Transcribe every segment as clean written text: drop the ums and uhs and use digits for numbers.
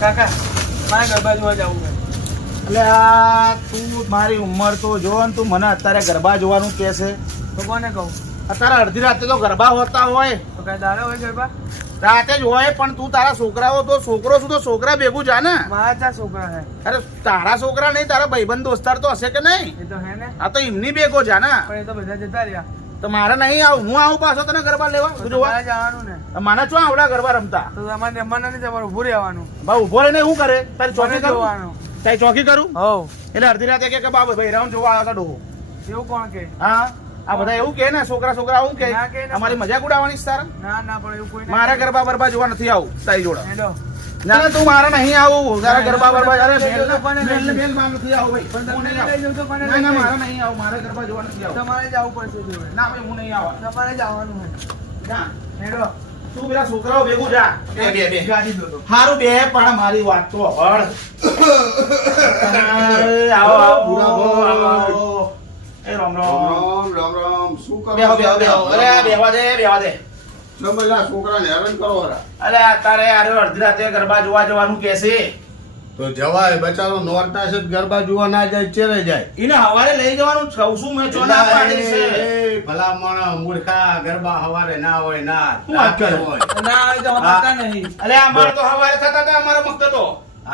કાકા મારે ગરબા જોવા જવું છે. એટલે આ તું મારી ઉંમર તો જો ને તું મને અત્યારે ગરબા જોવાનું કહે છે. તો કોને કહું? અત્યારે અડધી રાતે તો ગરબા હોતા હોય, તો કઈ દાડો હોય ગરબા? રાતે જ હોય, પણ તું તારા છોકરાઓ તો છોકરો શું તો છોકરા ભેગું જા ને. મારા ચાર છોકરા છે. અરે તારા છોકરા નહીં, તારા ભાઈબંધ દોસ્તાર તો હશે કે નહીં? એ તો હે ને, આ તો એમની ભેગો જા ને. પણ એ તો બધા જતા રહ્યા. તો મારે નહીં આવું, હું આવું પાછો તને ગરબા લેવા તો તું જોવા. તમારે જવાનું ને. મને શું આવડા ગરબા રમતા? તો તમારે રમવાના નહીં, તમારે ઊભું રહેવાનું. ભાઈ ઉભો રહીને શું કરે? તારી ચોકી મને કરું? જોવાનું. તારી ચોકી કરું? હોવ. એટલે અડધી રાતે કે બાબા ભાઈ રાઉન્ડ જોવા આવ્યા ડોહો. એવું કોણ કે? હા, આ બધા એવું કે ને છોકરા આવું કે ના કે ને. અમારી મજાક ઉડાવવાની છે તારા? ના ના, પણ એવું કોઈ નહીં. મારા ગરબા બરબા જોવા નથી આવું તારી જોડે. હેડો. ના તું મારે નહીં આવું તારા ગરબા બરબા. અરે લઈ જાઉં તો કોને લઈ જાઉં? મેલ માં નથી આવું ભાઈ. પણ હું તમને નહીં લઈ જાઉં તો કોને આવું. લઈ ના જાઉં? મારે નહીં આવું, મારે ગરબા જોવા નથી આવું. તમારે જવું પડશે જોડે. ના ભાઈ હું નહીં આવું. તમારે જવાનું હોય. ના હેડો. તું પેલા છોકરાઓ ભેગું જા. બે ગાડી દો તો. હારું બે, પણ મારી વાત તો હળ. આવો આવો પૂરા ભાઈ. આવો. એ રામ રામ. રામ રામ. શું કરો? બેહો બેહો બેહો. અરે બેહવા દે બેહવા દે. બધા છોકરાને હેરાન કરો હરા. અરે અત્યારે અરે અડધી રાતે ગરબા જોવા જવાનું કે છે. તો જવાય બચારો નોરતા છે ગરબા જોવા ના જાય ચેરે જાય. એને હવારે લઈ જવાનું કહું છું મેં ચોના પાડી છે. એ ભલામણ મૂર્ખા ગરબા હવારે ના હોય ના શું વાત કરે? હોય. ના હોય તો હમાતા નહીં. અરે અમારે તો હવારે થતા હતા, અમારા મક્ત તો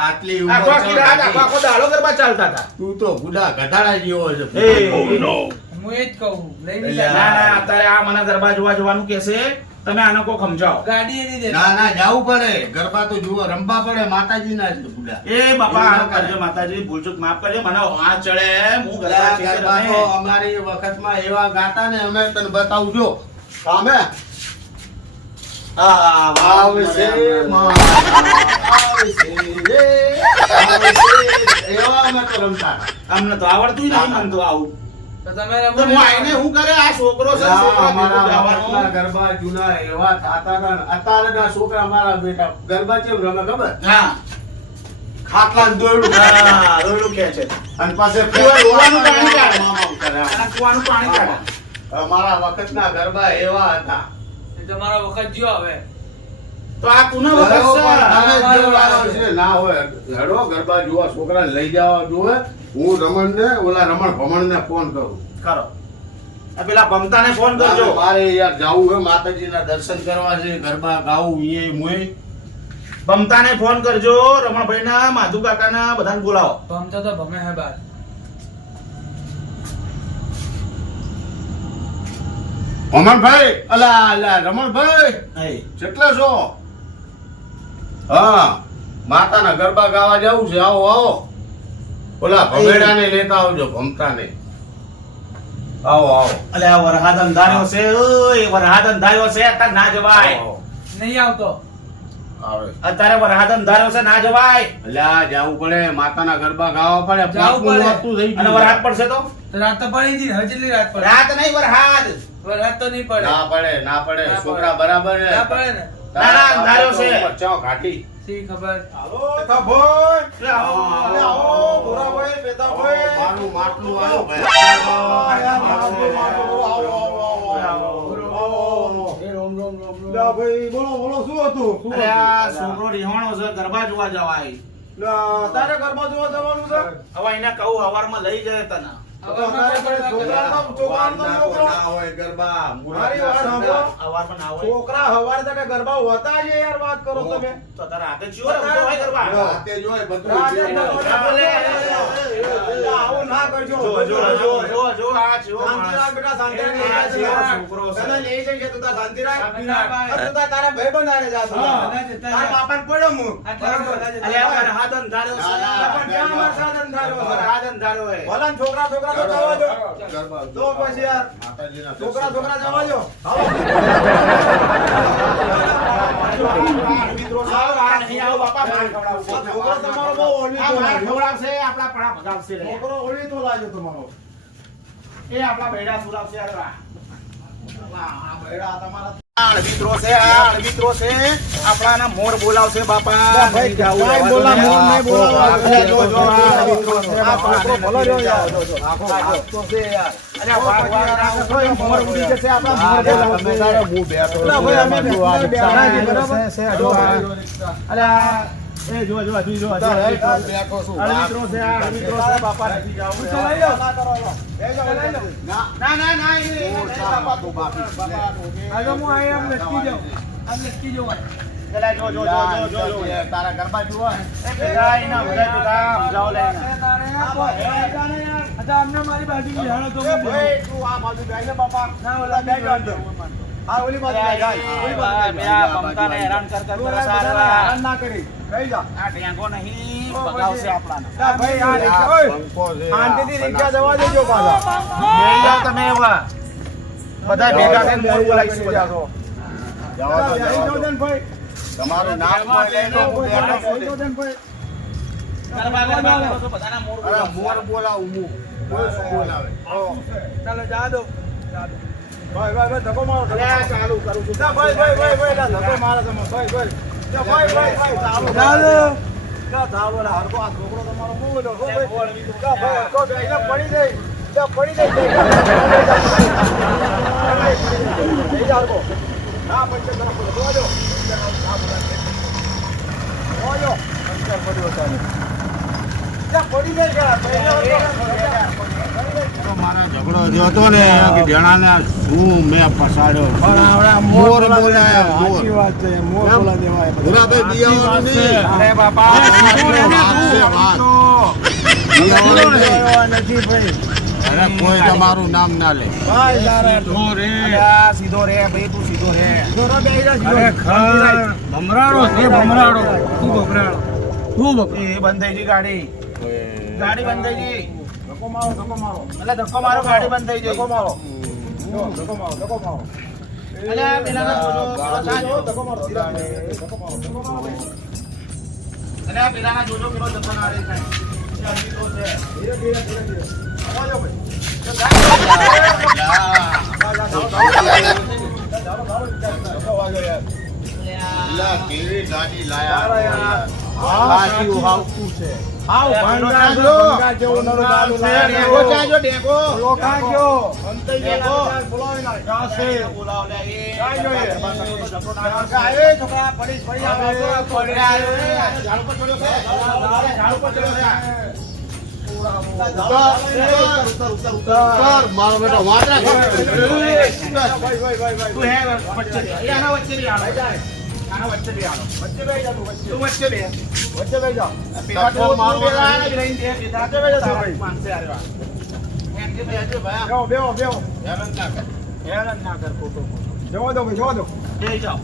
આટલી આખો ઉંમર આખી રાત આખો આખો દાડો ગરબા ચાલતા હતા. તું તો ગુડા ગધાડા જેવો છે. એ, હું એ જ કહું. લઈ એટલે લીધા. ના ના અત્યારે આ મને ગરબા જોવા જવાનું કે છે. તમે આનો કો સમજાવો. ગાડી એની દે. ના ના જાવું પડે ગરબા તો જુઓ રમવા પડે માતાજી ના છે ગુડા. એ બાપા આનો કરજો માતાજી, ભૂલચૂક માફ કરજો. મને આ ચડે હું ગરબા આ શીખે ગરબા તો તમે. અમારી વખતમાં એવા ગાતા ને અમે તને બતાવજો સામે આવશે માં, આવશે રે, આવશે. એવા અમે તો રમતા. અમને તો આવડતું નહીં, મને તો આવું. તો તમે તો રમો હું આઈને શું કરે આ છોકરો છે, ના, છોકરા અમારા ભેગું વખતના જવાનું. ગરબા જૂના એવા થતા હતા ને. અત્યારના છોકરા અમારા બેટા ગરબા કેમ રમે ખબર? હા ખાટલા ને દોરડું હા રોયલું કે છે. અને પાસે કૂવાનું પાણી કાઢે. મામા કરે. અને કૂવાનું પાણી કાઢે. અમારા વખતના ગરબા એવા હતા. એ તમારો વખત જ્યો હવે. તો આ કુનો ગરબા વખત પણ તારે છે? જેવો આવ્યો છે. ના હોય હેડો ગરબા જોવા છોકરાને લઈ જવા જોવે. હું રમણ ને ઓલા રમણ ભમણ ને ફોન કરું. કરો. આ પેલા ભમતાને ફોન કરજો. મારે યાર જાવું છે માતાજીના દર્શન કરવા છે ગરબા ગાવું એ મુએ. ભમતાને ફોન કરજો, રમણભાઈના, માધુ કાકાના બધાને બોલાવો. ભમતો તો ભમે હે બાર. ભમણભાઈ અલા અલા રમણભાઈ હઈ. કેટલા છો? હા માતાના ગરબા ગાવા જવું છે. આવો આવો. ઓલા ભમેડાને લેતા આવજો ભમતાને. આવો આવો. અલે આ વરહાદ અંધાર્યો છે. ઓય વરહાદ અંધાર્યો છે, અત્યારે ના જવાય. આવો. નહીં આવતો. આવે. અત્યારે વરહાદ અંધાર્યો છે, ના જવાય. અલ્યા જાવું પડે માતાના ગરબા ગાવા પડે. જાવું પાકું પડે. નહોતું થઈ અને ગયું. વરહાદ પડશે તો? તો રાત તો પડી જી હજી જેટલી રાત પડે. રાત નહીં વરહાદ. રાત તો નહીં પડે. ના પડે ના પડે ના છોકરા પડે. બરાબર ને? ના પડે ને. ના, ના, અંધારો છે. ચો ઘાટી. શી ખબર. લે આવો, લે આવો, ભોરાભાઈ, પેતાભાઈ. મારું માટલું આવો ભાઈ. અલે આ છોકરો રિહાણો છે, ગરબા જોવા જવાય. તારે ગરબા જોવા જવાનું છે? હવે એને કહું હવારમાં લઈ જાય તને. ના હોય ગરબા. મારી વાત સાંભળો. હવારમાં ના હોય છોકરા હવારે તને ગરબા હોતા છે યાર, વાત કરો તમે. તો તારે રાતે જીવો રમતો હોય ગરબા. રાતે જોય બધું રાતે જોય. એટલે આવું ના કરજો. જો આ જીવો શાંતિ રાખ બેટા, શાંતિ રાખ. આ લઈ જીવો જાય છે. છોકરો છે. તને લઈ જાય છે, તું તાર શાંતિ રાખ. શાંતિ રાખ. અરે તું તારા ભાઈબંધ હારે જા તું. હા. તારા બાપાને પડ્યો હું. અલે આ વરહાદ અંધાર્યો છે. પણ ક્યાં વરસાદ અંધાર્યો છે? વરહાદ અંધાર્યો હોય. ભલે ને છોકરા તો જવા દો. ગરબા તો પછી યાર માતાજીના છોકરા દર્શન. જવા દો. મિત્રો સાવ આ નહીં આવો બાપા, માર ખવડાવશે. છોકરો તમારો બહુ ઓળવી આ તો માર લાગ્યો. ખવડાવશે, આપણા પડા ભગાવશે રે. છોકરો ઓળવી તો લાગ્યો તમારો. એ આપણા બેડા સુરાવશે. અરે વાહ. આ બૈરા તમારા મિત્રો છે, આ મિત્રો છે, આપણાના મોર બોલાવશે બાપા. ભાઈ, નહીં જાવું, કાંઈ જવા બોલા, દો ને. મોર નહીં બોલાવવા. અરે જો, જો, આ મિત્રો છે, આ છોકરો ભલો રહ્યો યાર. આખો તો છે યાર. અરે વાહ, વાહ, વાહ, તો એ મોર ઉડી જશે, આપણા મોર તમે બોલાવશે. તારે હું બેઠો ના, ભાઈ, અમે છું. બેઠા છીએ, બરાબર? અરે આ એ જો જો હજી જો ચાલ, હજી ચાલ, બેઠો છું. અળવિત્રો છે આ અળવિત્રો છે બાપા નથી જાવ હું ચલાવી લઉં. ના કરો, લો. બેસી જાઓ, બેસી જાઓ. ના ના ના એ બાપા, તું બાપી. આ તો હું અહીં આમ લટકી જાઉં. આમ લટકી જાઉં અહીં. પેલા જો જો જો જો જો તારા ગરબા જુઓ બધા એના બધા બધા સમજાવો લે અચ્છા, અમને મારી બાજુ બિહાડો તો હું એ બોલું. ભાઈ, તું આ બાજુ બેસી જા, બાપા. ના, ઓલા બેસી જાઓ અંદર. હા, ઓલી બાજુ બેસી જા, ઓલી બાજુ બેસી જા. મમતાને હેરાન કર કર તું કરે આ બધાને સારા હેરાન ના કરી. બેસી જા. આ ટેંગો નહીં બગાવશે આપણાને જા, ભાઈ, આ રિક્ષા, ઓય. બંકો છે. શાંતિથી રિક્ષા જવા દેજો પાછા. બેહી જાઓ તમે એવા બધા ભેગા થઈને મોર બોલાવીશું બધા જવા દો, બેસી જવા જાઓ દો. ને, ભાઈ. તમારું નામ પણ લઈ લો, હું બેઠો છું. બેસી જાઓ ને, ભાઈ. ગરબા ગરબા કરો છો બધાના મોર અરે મોર બોલાવું હું. કોઈ શું બોલાવે? ચાલો, જા દો. ભાઈ, ભાઈ, ભાઈ, ધક્કો મારો, ધક્કો મારો. ચાલુ કરું છું જા, ભાઈ, ભાઈ, ભાઈ, ભાઈ, લા, ધક્કો મારો તમે, ભાઈ, ભાઈ. જા, ભાઈ, ભાઈ, ભાઈ, ચાલો, જા દો. જા, ચાલો, લા, હરખો આ છોકરો તમારો બહુ બધો, હો, ભાઈ. જા, ભાઈ, હરખો, બેસીને પડી જાય. જા, પડી જાય, બેસી જા, હરખો. ના, પૈસા તરફ બોલો, જોવા દો. જોવા દો. પૈસા પડ્યો તારે. જા, પડી જાય, જા, પૈસા હરખો. તો મારા ઝઘડો થયો હતો ને કે જણાને શું મેં ફસાડ્યો પણ આવડા મોર બોલાયા, મોર. સાચી વાત છે, મોર એમ? બોલા દેવાય. ભૂરાભાઈ બિયાવાનું નહીં. અરે બાપા વાત છે, વાત. બિયાવાનું નહીં. દેવાય નથી ભાઈ. અરે કોઈ તમારું નામ ના લે. ભાઈ, તારા અલ્યા, સીધો રે ભાઈ તું સીધો રે જોરો બેસી જા, સીધો. ભમરાડો છે, ભમરાડો. શું ભમરાડો? શું ભમરાડો? એ બંધ થઈ ગઈ ગાડી ગાડી બંધ થઈ ગઈ ધક્કો મારો, ધક્કો મારો. એટલે ધક્કો મારો ગાડી બંધ થઈ ધક્કો ગઈ મારો. જો, ધક્કો મારો, ધક્કો મારો. અલ્યા, પેલાના જોજો, પેલો સાજો. ધક્કો મારો, ધીરે, ધક્કો મારો, ધક્કો મારો. અલ્યા, પેલાના જોજો પેલો ધક્કો ના રે થાય ધીરે, ધીરે, ધીરે, ધીરે. આવવા દો ભાઈ. ધક્કો વાગ્યો યાર. પેલા કેવી ગાડી તારા લાયા યાર. સાચું હાવતું છે હાવ ભંગાર જો, ભંગાર જેવો નરો દારૂ લાયા. ડેગો ચાજો ડેગો લોખા ગયો. અંતઈ ડેગો. ગયેલા બોલાવી નાખ. ચાસે બોલાવ લે એ ચાજો એ. એ છોકરા પડી પડી આવે પડી આવ્યો ઝાડ ઉપર ચડ્યો છે ઝાડ ઉપર ચડ્યો છે મારો બેટો વાંદરા છે. ભાઈ, ભાઈ, ભાઈ, ભાઈ. તું હે વચ્ચે બે આના વચ્ચે બે આનો આના વચ્ચે બે આનો વચ્ચે બેસી જા તું, વચ્ચે. તું વચ્ચે બે વચ્ચે બેસી જા. પેલા તો મારું પેલા આને જ લઈને દે સીધા વચ્ચે બેસી જા ભાઈ. માનસે આર્યા એમ કે બેજો ભાઈ બેહો, બેહો, બેહો. હેરાન ના કર. હેરાન ના કર ખોટો જવા દો ભાઈ, જવા દો. બે જાઓ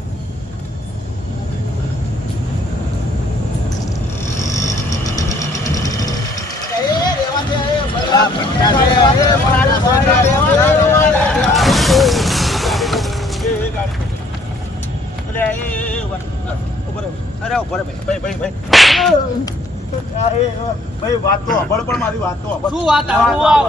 ભાઈ, વાત તો હંભળ પણ મારી વાત તો હંભળ. શું વાત આવું આવો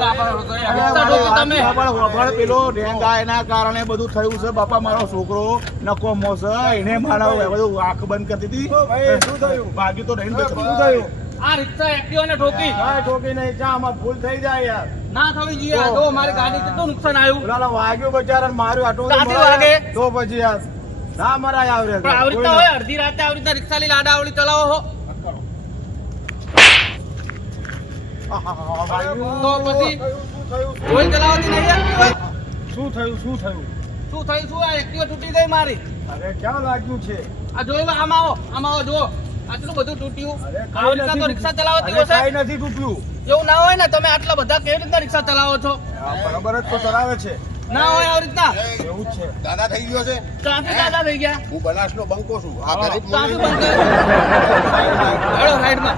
તમે? હંભળ પેલો ડેંગા એના કારણે બધું થયું છે બાપા મારો છોકરો નકોમો છે એને મારા બધું આંખ બંધ કરતી હતી તો ભાઈ, શું થયું? ભાગ્યું તો નહીં શું થયું? આ રિક્ષા એક્ટિવાને ઠોકી. કાંઈ ઠોકી નહીં, જા, આમાં ભૂલ થઈ જાય યાર. ના થવી જોઈએ. આ જો મારી ગાડી કેટલું નુકસાન આવ્યું. ઓલાને વાગ્યું બચારાને, માર્યું આટલું બધું કાંથી મરાય. વાગે? તો પછી યાર ના મરાય આવે પણ આવી રીતના હોય અડધી રાતે આવી રીતના રિક્ષા લઈને આડાઅવળી ચલાવો છો તો પછી કોઈ ચલાવતી નહીં એક્ટિવા. શું થયું, શું થયું? શું થયું? શું આ એક્ટિવા તૂટી ગઈ મારી. અરે ક્યાં લાગ્યું છે? આ જોઈ લો, આમ આવો જુઓ. આટલું બધું તૂટ્યું. અરે આવી રીતના તો રિક્ષા ચલાવતી અરે હશે. કાંઈ નથી તૂટ્યું. એવું ના હોય ને, તમે આટલા બધા કેવી રીતના રિક્ષા ચલાવો છો? હા, બરાબર જ તો ચલાવે છે. ના હોય આવી રીતના. એવું જ છે. દાદા થઈ ગયો છે. ક્યાંથી દાદા થઈ ગયા? હું બનાસનો બંકો છું. આ હા. ગરીબ ક્યાંથી માણસ. બંધ કર્યું? હેડો સાઈડમાં.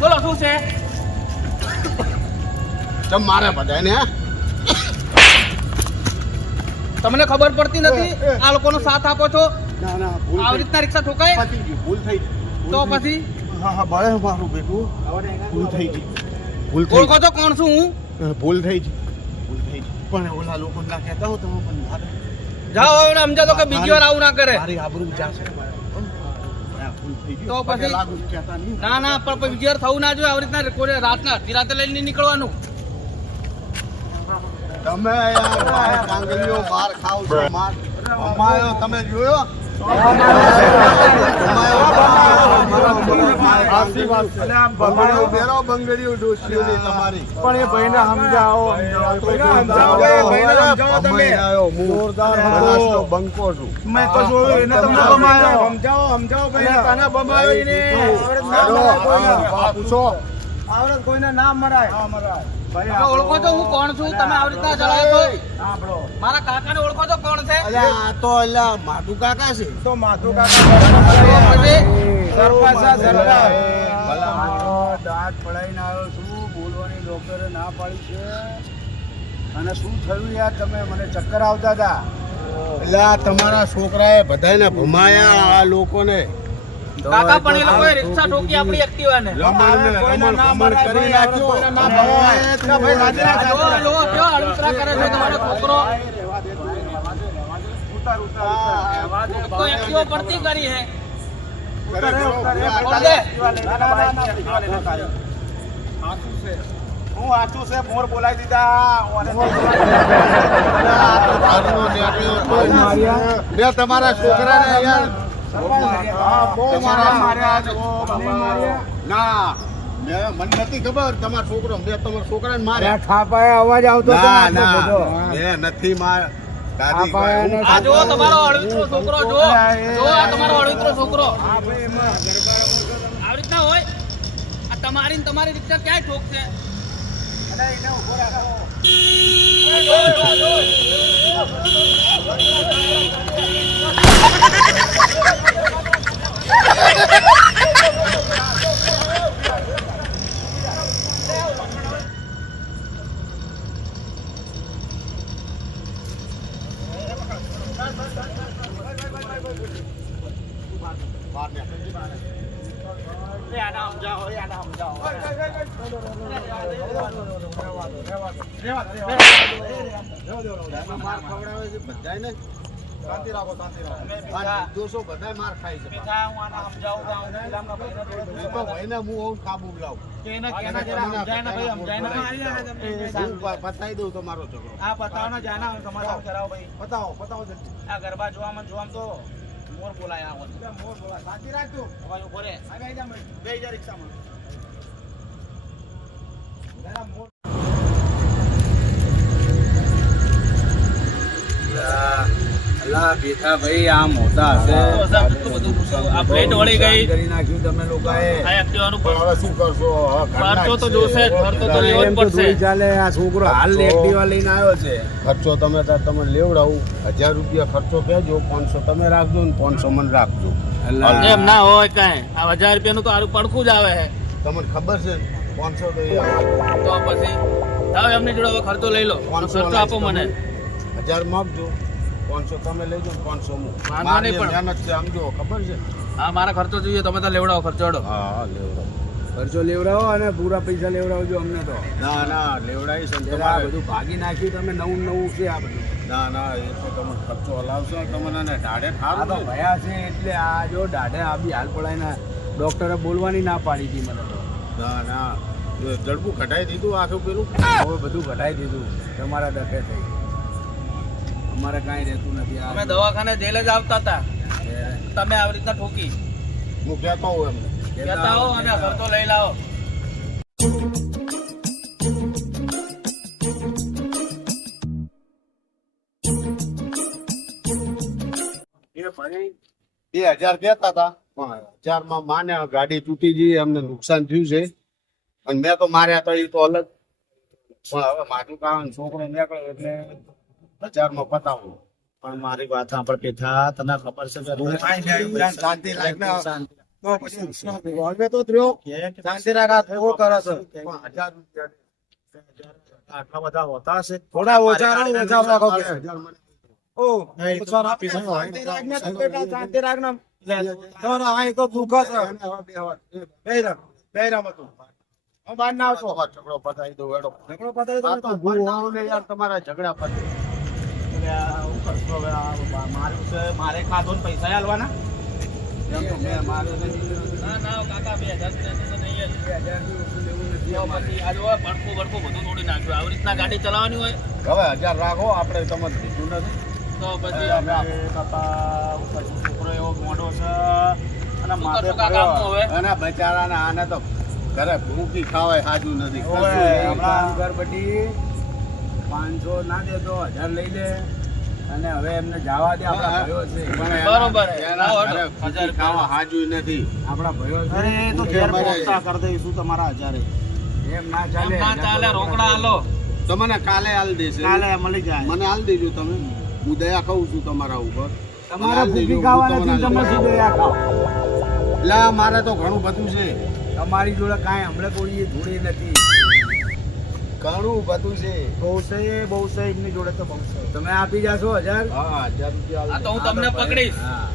બોલો શું છે? ચમ મારે બધાને હે? તમને ખબર પડતી નથી? આ લોકોનો સાથ આપો છો? ના ના ભૂલ આવી થઈ. રીતના રિક્ષા ઠોકાય પતી ગયું, ભૂલ થઈ ગઈ. તો પછી હા હા બળે મારું બેટું ભૂલ થઈ ગઈ. ભૂલ થઈ ઓળખો તો કોણ છું હું? ગઈ. ભૂલ થઈ ગઈ. ભૂલ થઈ ગઈ. પણ ઓલા લોકો ના કહેતા હો તમે પણ મારે જાઓ હવે સમજો તો કે બીજી વાર આવું ના કરે. મારી આબરૂ જાશે. હા, ભૂલ થઈ ગઈ. તો પછી? પગે લાગુ કહેતા નહીં. ના ના, પણ પછી બીજી વાર થવું ના જોઈએ. આવી રીતના કોઈ રાતના અડધી રાતે લઈને નહીં નીકળવાનું. તમે યાર કાંગલીઓ માર ખાવ છો માર અમાયો તમે જોયો સાચી વાત છે. એટલે આમ ભમાયો બેરો બંગડીઓ ડોશીઓની તમારી. પણ એ ભાઈને સમજાવો સમજાવો તમે જોરદાર બનાસનો બંકો છું. મેં તો જોયું એને તમને બમાયો સમજાવો ભાઈ તને બમાયો એને પૂછો. આવડત કોઈને ના મરાય તમે ઓળખો છો હું કોણ છું? તમે આવી રીતના જણાવો છો? મારા કાકાને ઓળખો છો કોણ છે? આ તો અલ્યા માધુ કાકા છે. તો માથું પછી દાંત પડાઈને આવ્યો છું, બોલવાની ડોક્ટરે ના પાડી છે. અને શું થયું યાર, તમે મને ચક્કર આવતા હતા. એટલે તમારા છોકરાએ બધાને ભમાયા આ લોકોને. કાકા પણ એ લોકોએ રિક્ષા ઠોકી આપણી એક્ટિવાને. કોઈને ના મરાય કરી ભાઈ, નાખ્યો. કોઈને ના ભમાય. ના ભાઈ, રાજી રાખ, જો જો કેવો અળુતરા કરે છે તમારો છોકરો. ઉતાર. તો એક્ટિવા પડતી કરી હે. ઉતાર. હું આચું છે મોર બોલાવી દીધા. બે તમારા છોકરાને યાર બહુ માર્યા છે. ના મને નથી ખબર તમારો છોકરો. મેં તમારા છોકરાને માર્યા. થાપાએ અવાજ આવતો ના ના મેં નથી માર. આ જો તમારો અળવિત્રો છોકરો જો જો આ તમારો અળવિત્રો છોકરો આવી રીતના હોય. આ તમારી ને તમારી રિક્ષા ક્યાંય ઠોકશે? બધા માર ખાય છે. બતાવી દઉં તમારો ઝઘડો. આ ગરબા જોવામાં તો મોર બોલાય આવો. અવાજ ઉભો રે. બેઠા ભાઈ આમ હોતા હશે. આ પ્લેટ વળી ગઈ. કરી નાખ્યું તમે લોકોએ. આ એક્ટિવાનું પણ હવે શું કરશો? ખર્ચો તો જોશે જ. ખર્ચો તો લેવો જ એમ તો પડશે. જોઈ ચાલે. આ છોકરો હાલ એક્ટિવા લઈને આવ્યો છે. ખર્ચો તમે તમે લેવડાવું 1000 રૂપિયા ખર્ચો કહેજો. 500 તમે રાખજો ને 500 મને રાખજો. એમ ના હોય કાંઈ. આ 1000 રૂપિયાનું તો આરું પડખું જ આવે છે. તમને ખબર છે 500 તો એ તો પછી જાઓ એમની જોડે હવે ખર્ચો લઈ લો. ખર્ચો આપો મને. 1000 માપજો. 500 તમે લઈ જાઓ, 500 હું. વાંધો નહીં મારી પણ. મહેનત છે સમજો. ખબર છે? હા મારા ખર્ચો જોઈએ. તમે તો લેવડાવો ખર્ચો હડો. હા લેવડાવો. ખર્ચો લેવડાવો અને પૂરા પૈસા લેવડાવજો અમને તો. ના ના લેવડાવીશ ને આ તમારે. બધું ભાગી નાખ્યું તમે. નવું છે આ બધું. ના ના એ તો તમે ખર્ચો હલાવશો તમને ને ઢાળે આ ઠારું તો ને. ભયા છે એટલે આ જો દાઢે આ બી હાલ પડાઈને ડોક્ટરે બોલવાની ના પાડી હતી મને તો. ના ના જડબું ઘટાઈ દીધું આખું પેલું. હવે બધું ઘટાઈ દીધું તમારા ડખે થઈ. અમારે કાંઈ રહેતું નથી. આ અમે દવાખાને જેલ જ આવતા હતા. તમે આવી રીતના ઠોકી હું કહેતો હોઉં એમને. કહેતા હો અને ખર્ચો લઈ લાવો. એ ભાઈ 2000 દેતા હતા પણ 1000 માં માને ગાડી તૂટી ગઈ. એમને નુકસાન થયું છે અને મેં તો માર્યા તો એ તો અલગ. પણ હવે મારું કારણ છોકરો નીકળ્યો એટલે 1000 માં પતાવું. પણ મારી વાત સાંભળ પેઠા, તને ખબર છે કે શાંતિ રાખ ને. તો પછી હવે તો થયો. શાંતિ રાખ. આ થોડો કરે છે. પણ 1000 રૂપિયા આટલા બધા હોતા હશે. થોડા ઓછા રહો, ઓછા રાખો કે. 1000 મને ઓ ઓછા રાખી દો. શાંતિ રાખ ને તું બેટા, શાંતિ રાખ ને. તમારો આ એક તો દુઃખ છે. બે રામ હતું. હું બહાર ના આવતો. ઝઘડો પતાવી દઉં હેડો. ઝઘડો પતાવી આ દો તો ને. ભૂ આવો ને યાર તમારા ઝઘડા પતે. હું કરશો હવે? આ મારું છે, મારે ખાધો ને પૈસા આલવાના. એમ તો મેં માર્યો નથી. ના ના કાકા 2000 રૂપિયા તો નહીં જ. તો પછી આ જો ભડકું બધું તોડી નાખ્યું. આવી રીતના ગાડી ચલાવવાની હોય. હવે 1000 રાખો. આપણે તમને કીધું નથી. તો પછી હવે બાપા ઉપર છોકરો એવો મોટો છે અને શું માથે કરશો કાકા પડ્યો. હવે? અને બચારાને આને તો ઘરે ભૂખી ખાવાય હાજુ નથી ઓવે, કશું નહીં. હમણાં ગણપતિ 500 ના દેતો 1000 લઈ લે અને હવે એમને જવા દે. આપણા ભયો છે, પણ બરોબર હે. એના લાવો ઘરે હટો. ભૂખી ખાવા હાજુ નથી. આપણા ભયો છે. અરે, તો ઘેર પહોંચતા કરી દઈશું તમારા 1000 એમ ના ચાલે. ના ચાલે રોકડા આલો તમને કાલે હાલ દેશે કાલે મળી જાય. મને હાલ દેજો તમે. હું દયા ખાઉં છું તમારા ઉપર. તમારે હાલ દેજો, ભૂખી હું ખાવાના તમને તમે શું દયા ખાઓ? લા મારે તો ઘણું બધું છે. તમારી જોડે કાંઈ હમણાં કોઈ જોડી નથી. ઘણું બધું છે. બહુ છે એમની જોડે તો બહુ છે. તમે આપી જાશો 1000? હા 1000 રૂપિયા આ હાલ તો હું દેજો. તમને પકડીશ હા.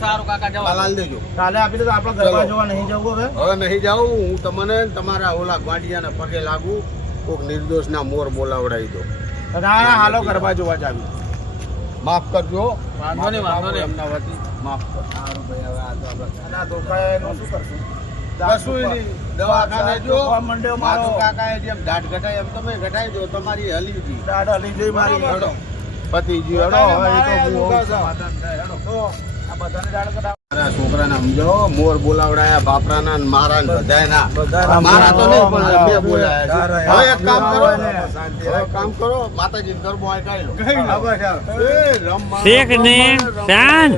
સારું કાકા કાલે જવા હાલ દેજો. કાલે આપી દો તો આપણા ગરબા જોવા નહીં જવું હવે. હવે નહીં જાઉં. હું તમને તમારા ઓલા ગાંડિયાને પગે લાગુ. કોક નિર્દોષના મોર બોલાવડાવી દો. ના હાલો ગરબા જોવા જાવી. માફ કરજો. વાંધો નહીં, વાંધો નહીં. એમના વતી માફ કરજો. સારું ભાઈ હવે આ તો આપણે આ ધોકાએનું શું કરશું? કશું નહીં. દવાખાને જો ધોકા મંડ્યો મારો. માધુ કાકાએ જેમ દાઢ ઘટાય એમ તમે ઘટાઈ દો. તમારી હલી હતી. દાઢ હલી જઈ મારી. હેડો. પતિજી હેડો. હવે એ તો હું મારે સમાધાન થાય. હેડો. તો આ બધાને દાઢ કઢાવ. મારા છોકરાને સમજાવો. મોર બોલાવડાયા બાપરાના ને મારા ને બધાયના. બધાયના. મારા તો નહીં પણ બે બોલાયા છે. હવે એક કામ કરો. ને. હવે એક કામ કરો. માતાજી ગરબો આ કાઢી લો. હવે ચાલ. એ રમવા શેખ ને શાન.